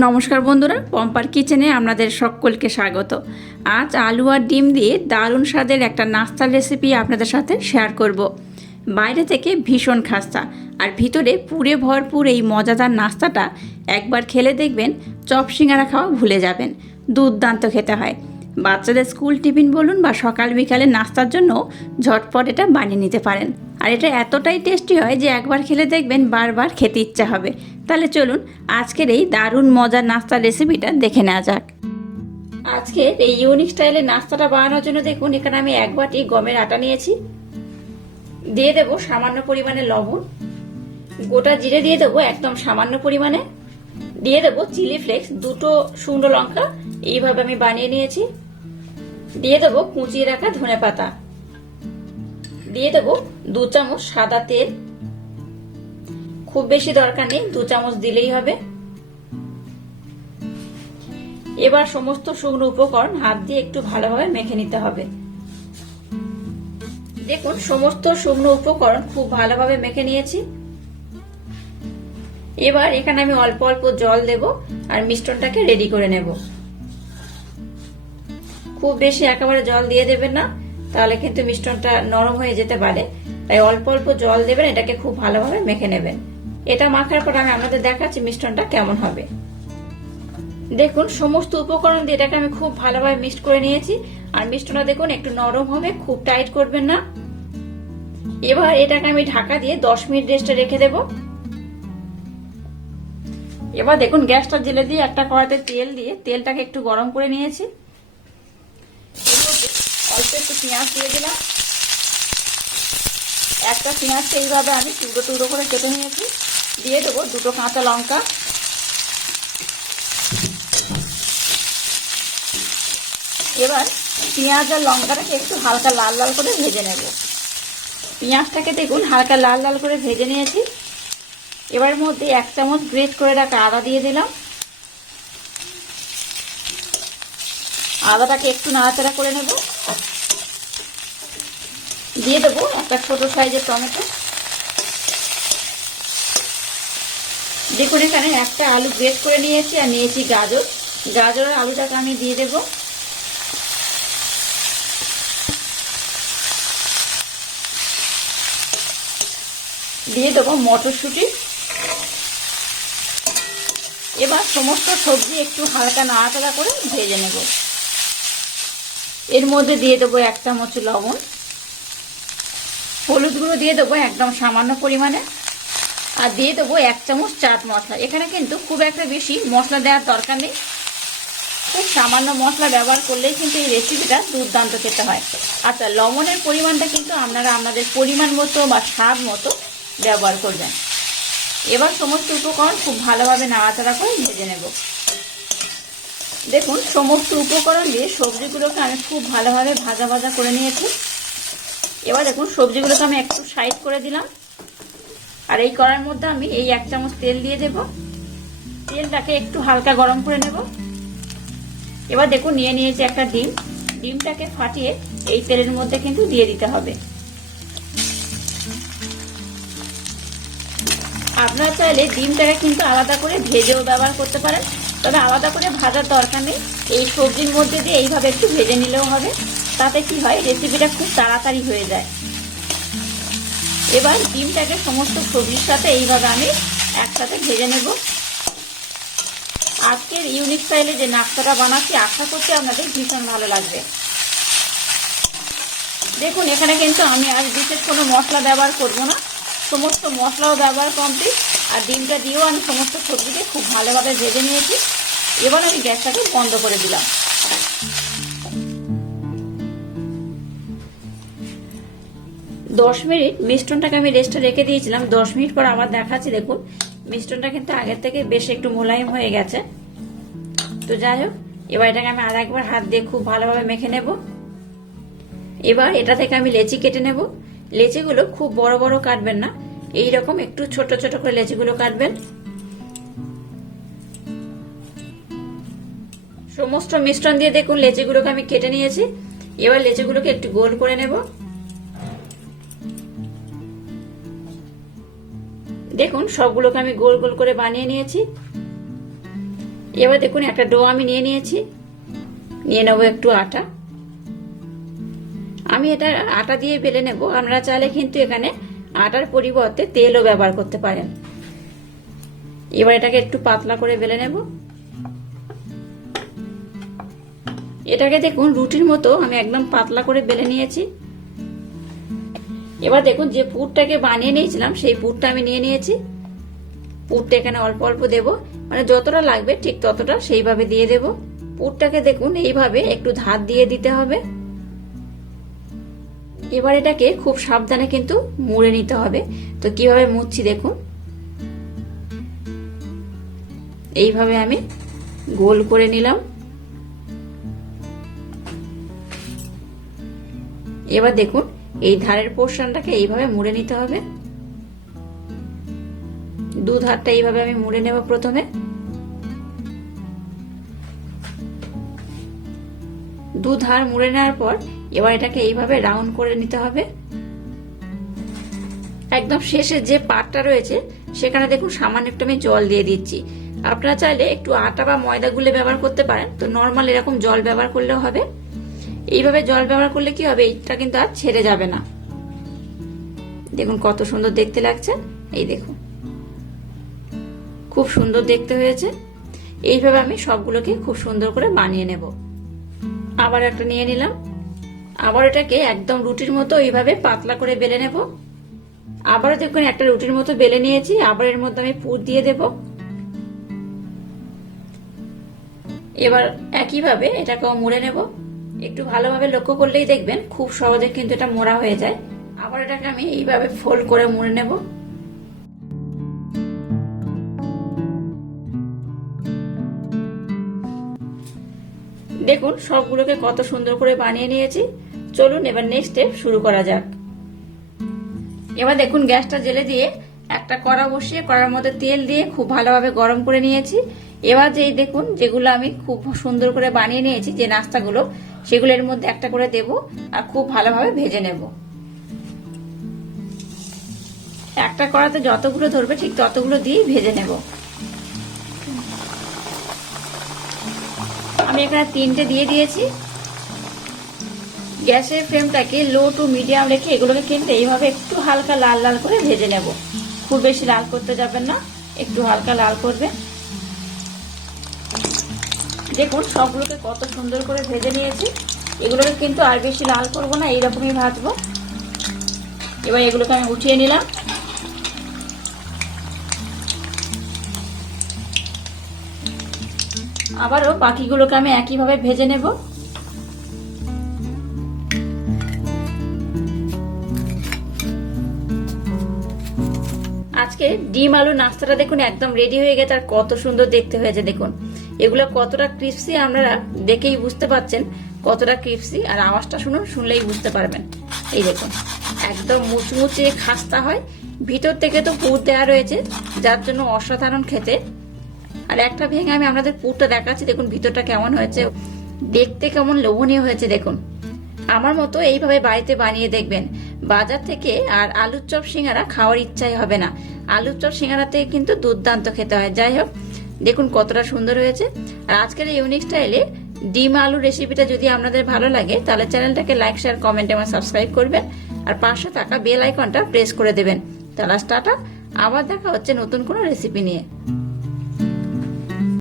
নমস্কার বন্ধুরা, পম্পার কিচেনে আপনাদের সকলকে স্বাগত। আজ আলু আর ডিম দিয়ে দারুণ স্বাদের একটা নাস্তার রেসিপি আপনাদের সাথে শেয়ার করব। বাইরে থেকে ভীষণ খাস্তা, আর ভিতরে পুরে ভরপুর এই মজাদার নাস্তাটা একবার খেলে দেখবেন চপ সিঙ্গারা খাওয়া ভুলে যাবেন, দুর্দান্ত খেতে হয়। বাচ্চাদের স্কুল টিফিন বলুন বা সকাল বিকালে নাস্তার জন্য ঝটপট এটা বানিয়ে নিতে পারেন। আর এটা এতটাই টেস্টি হয় যে একবার খেলে দেখবেন বারবার খেতে ইচ্ছা হবে। তাহলে চলুন আজকের এই দারুণ মজার নাস্তার রেসিপিটা দেখে নেওয়া যাক। আজকে এই ইউনিক স্টাইলের নাস্তাটা বানানোর জন্য দেখুন, এখানে আমি এক বাটি গমের আটা নিয়েছি। দিয়ে দেবো সামান্য পরিমাণে লবণ। গোটা জিরে দিয়ে দেবো একদম সামান্য পরিমাণে। দিয়ে দেবো চিলি ফ্লেক্স দুটো শুকনো লঙ্কা, এইভাবে আমি বানিয়ে নিয়েছি। দিয়ে দেবো কুচিয়ে রাখা ধনে পাতা দিয়ে দেবো দু চামচ সাদা তেল। খুব বেশি দরকার নেই, দু চামচ দিলেই হবে। এবার সমস্ত শুকনো উপকরণ হাত দিয়ে একটু ভালোভাবে মেখে নিতে হবে। দেখুন, সমস্ত শুকনো উপকরণ খুব ভালোভাবে মেখে নিয়েছি। এবার এখানে আমি অল্প অল্প জল দেব আর মিশ্রণটাকে রেডি করে নেব। খুব বেশি একেবারে জল দিয়ে দেবেন না, তাহলে কিন্তু মিশ্রণটা নরম হয়ে যেতে পারে। তাই অল্প অল্প জল দেবেন, এটাকে খুব ভালোভাবে মেখে নেবেন। এটা মাখার পর আমি আপনাদের দেখাচ্ছি মিশ্রণটা কেমন হবে। দেখুন, সমস্ত উপকরণ দিয়ে এটাকে আমি খুব ভালোভাবে মিক্সড করে নিয়েছি। আর মিষ্টটা দেখুন, একটু নরম হবে, খুব টাইট করবেন না। এবার এটাকে আমি ঢাকা দিয়ে দশ মিনিট রেস্টে রেখে দেব। এবার দেখুন, গ্যাসটা জেলে দিয়ে একটা কড়াতে তেল দিয়ে তেলটাকে একটু গরম করে নিয়েছি। অল্প একটু পেঁয়াজ দিয়ে দিলাম। একটা পেঁয়াজকে এইভাবে আমি টুকরো টুকরো করে কেটে নিয়েছি। দিয়ে দেবো দুটো কাঁচা লঙ্কা। এবার পেঁয়াজ আর লঙ্কাটাকে একটু হালকা লাল লাল করে ভেজে নেব। পেঁয়াজটাকে দেখুন হালকা লাল লাল করে ভেজে নিয়েছি। এবার মধ্যে এক চামচ গ্রেট করে রাখা আদা দিয়ে দিলাম। আদাটাকে একটু নাড়াচাড়া করে নেব। দিয়ে দেবো একটা ছোটো সাইজের টমেটো। দেখুন, এখানে একটা আলু গ্রেট করে নিয়েছি আর নিয়েছি গাজর। গাজর আলুটাকে আমি দিয়ে দেবো। দিয়ে দেবো মটরশুঁটি। এবার সমস্ত সবজি একটু হালকা নাড়াচাড়া করে ভেজে নেব। এর মধ্যে দিয়ে দেবো এক চামচ লবণ। হলুদ গুঁড়ো দিয়ে দেবো একদম সামান্য পরিমাণে। আর দিয়ে দেবো এক চামচ চাট মশলা। এখানে কিন্তু খুব একটা বেশি মশলা দেওয়ার দরকার নেই। খুব সামান্য মশলা ব্যবহার করলেই কিন্তু এই রেসিপিটা দুর্দান্ত খেতে হয়। আচ্ছা লবণের পরিমাণটা কিন্তু আপনারা আপনাদের পরিমাণ মতো বা স্বাদ মতো ব্যবহার করবেন। এবার সমস্ত উপকরণ খুব ভালোভাবে নাড়াচাড়া করে ভেজে নেব। দেখুন, সমস্ত উপকরণ দিয়ে সবজিগুলোকে আমি খুব ভালোভাবে ভাজা ভাজা করে নিয়েছি। এবার দেখুন সবজিগুলোকে আমি একটু সাইড করে দিলাম। আর এই করার মধ্যে আমি এই এক চামচ তেল দিয়ে দেব। তেলটাকে একটু হালকা গরম করে নেব। এবার দেখুন, নিয়ে নিয়েছি একটা ডিম। ডিমটাকে ফাটিয়ে এই তেলের মধ্যে কিন্তু দিয়ে দিতে হবে। আপনারা চাইলে ডিমটাকে কিন্তু আলাদা করে ভেজেও ব্যবহার করতে পারেন। তবে আলাদা করে ভাজার দরকার নেই। এই সবজির মধ্যে দিয়ে এইভাবে একটু ভেজে নিলেও হবে। তাতে কি হয়? রেসিপিটা খুব তাড়াতাড়ি হয়ে যায়। এবার ডিমটাকে সমস্ত সবজির সাথে এইভাবে আমি একসাথে ভেজে নেব। আজকের ইউনিক স্টাইলে যে নাস্তাটা বানাচ্ছি, আশা করছি আপনাদের ভীষণ ভালো লাগবে। দেখুন, এখানে কিন্তু আমি আজ বিশেষ কোনো মশলা ব্যবহার করব না। সমস্ত মশলাও ব্যবহার কমপ্লিট আর ডিমটা দিয়েও আমি সমস্ত সবজিকে খুব ভালোভাবে ভেজে নিয়েছি। এবার আমি গ্যাসটাকে বন্ধ করে দিলাম। দশ মিনিট, মিষ্টনটাকে আমি রেস্টে রেখে দিয়েছিলাম। দশ মিনিট পর আবার দেখাচ্ছি, দেখুন। মিষ্টনটা কিন্তু আগের থেকে বেশ একটু মোলায়েম হয়ে গেছে। তো যাই হোক, এবার এটাকে আমি আর একবার হাত দিয়ে খুব ভালোভাবে মেখে নেব। এবার এটা থেকে আমি লেচি কেটে নেব। লেচিগুলো খুব বড় বড় কাটবেন না। এই রকম একটু ছোট ছোট করে লেচিগুলো কাটবেন। সমস্ত মিশ্রণ দিয়ে দেখুন, লেচিগুলোকে আমি কেটে নিয়েছি। এবার লেচিগুলোকে একটু গোল করে নেব। দেখুন, সবগুলোকে আমি গোল গোল করে বানিয়ে নিয়েছি। এবার দেখুন, একটা ডো আমি নিয়ে নিয়েছি। নিয়ে নেব একটু আটা। আমি এটা আটা দিয়ে বেলে নেব। আমরা চাইলে কিন্তু এখানে আটার পরিবর্তে তেলও ব্যবহার করতে পারেন। এবার এটাকে একটু পাতলা করে বেলে নেব। এটাকে দেখুন, রুটির মতো আমি একদম পাতলা করে বেলে নিয়েছি। এবার দেখুন যে পুরটাকে বানিয়ে নিয়েছিলাম, সেই পুরটা আমি নিয়ে নিয়েছি। পুরটা এখানে অল্প অল্প দেব। মানে যতটা লাগবে ঠিক ততটা সেইভাবে দিয়ে দেব। পুরটাকে দেখুন, এইভাবে একটু ধার দিয়ে দিতে হবে। এবার এটাকে খুব সাবধানে কিন্তু মুড়ে নিতে হবে। তো কীভাবে মুড়ছি দেখুন। এইভাবে আমি গোল করে নিলাম। এবার দেখুন এই ধারের পোর্শনটাকে এইভাবে মুড়ে নিতে হবে। দু ধারটা এইভাবে আমি মুড়ে নেব প্রথমে। দু ধার মুড়ে নেওয়ার পর এবার এটাকে এইভাবে রাউন্ড করে নিতে হবে। একদম শেষে যে পাটটা রয়েছে, সেখানে দেখুন সামান্য একটু আমি জল দিয়ে দিচ্ছি। আপনারা চাইলে একটু আটা বা ময়দা গুলে ব্যবহার করতে পারেন। তো নর্মাল এরকম জল ব্যবহার করলেও হবে। এইভাবে জল ব্যবহার করলে কি হবে? এইটা কিন্তু আর ছেড়ে যাবে না। দেখুন কত সুন্দর দেখতে লাগছে। এই দেখুন। খুব সুন্দর দেখতে হয়েছে। এইভাবে আমি সবগুলোকে খুব সুন্দর করে বানিয়ে নেব। আবার একটা নিয়ে নিলাম। আবার এটাকে একদম রুটির মতো এইভাবে পাতলা করে বেলে নেব। আবারও দেখুন একটা রুটির মতো বেলে নিয়েছি। আবার এর মধ্যে আমি পুর দিয়ে দেব। এবার একইভাবে এটাকেও মুড়ে নেব। একটু ভালোভাবে লক্ষ্য করলেই দেখবেন খুব সহজে কিন্তু এটা মোড়া হয়ে যায়। আবার এটাকে আমি এইভাবে ফোল্ড করে মুড়ে নেব। দেখুন, সবগুলোকে কত সুন্দর করে বানিয়ে নিয়েছি। চলুন এবার নেক্সট স্টেপ শুরু করা যাক। এবার দেখুন, গ্যাসটা জেলে দিয়ে একটা কড়া বসিয়ে কড়ার মধ্যে তেল দিয়ে খুব ভালোভাবে গরম করে নিয়েছি। এবার যেই দেখুন, যেগুলো আমি খুব সুন্দর করে বানিয়ে নিয়েছি, যে নাস্তাগুলো, সেগুলো এর মধ্যে একটা করে দেব আর খুব ভালোভাবে ভেজে নেব। একটা কড়াতে যতগুলো ধরবে, ঠিক ততগুলো দিয়েই ভেজে নেব। আমি এখানে তিনটে দিয়ে দিয়েছি। গ্যাসের ফ্লেমটাকে লো টু মিডিয়াম রেখে এগুলোকে কিন্তু এইভাবে একটু হালকা লাল লাল করে ভেজে নেব। খুব বেশি লাল করতে যাবেন না, একটু হালকা লাল করবে দেখুন, সবগুলোকে কত সুন্দর করে ভেজে নিয়েছি। এগুলোকে কিন্তু আর বেশি লাল করব না, এইরকমই ভাজবো। এবার এগুলোকে আমি উঠিয়ে নিলাম। আবারও বাকিগুলোকে আমি একইভাবে ভেজে নেব। আজকে ডিম আলু নাস্তাটা দেখুন, একদম রেডি হয়ে গেছে, আর কত সুন্দর দেখতে হয়েছে, দেখুন। এগুলো কতটা ক্রিপসি আপনারা দেখেই বুঝতে পাচ্ছেন কতটা ক্রিপসি আর আওয়াজটা শুনুন, শুনলেই বুঝতে পারবেন। এই দেখুন, একদম মুচমুচে খাস্তা হয়। ভিতর থেকে তো পুর দেওয়া রয়েছে, যার জন্য অসাধারণ খেতে। আর একটা ভেঙে আমি আপনাদের পুরটা দেখাচ্ছি, দেখুন ভিতরটা কেমন হয়েছে। দেখতে কেমন লোভনীয় হয়েছে, দেখুন। আমার মতো এইভাবে বাড়িতে বানিয়ে দেখবেন। বাজার থেকে আর আলুর চপ সিঙ্গারা খাওয়ার ইচ্ছাই হবে না। আলুর চপ সিঙ্গারাতে কিন্তু দুর্দান্ত খেতে হয়। যাই হোক দেখুন কতটা সুন্দর হয়েছে। আর আজকের ইউনিক স্টাইলে ডিম আলু রেসিপিটা যদি আপনাদের ভালো লাগে, তাহলে চ্যানেলটাকে লাইক শেয়ার কমেন্ট এবং সাবস্ক্রাইব করবেন। আর পাঁচশো টাকা বেল আইকনটা প্রেস করে দেবেন। তাহলে স্টার্টা আবার দেখা হচ্ছে নতুন কোনো রেসিপি নিয়ে।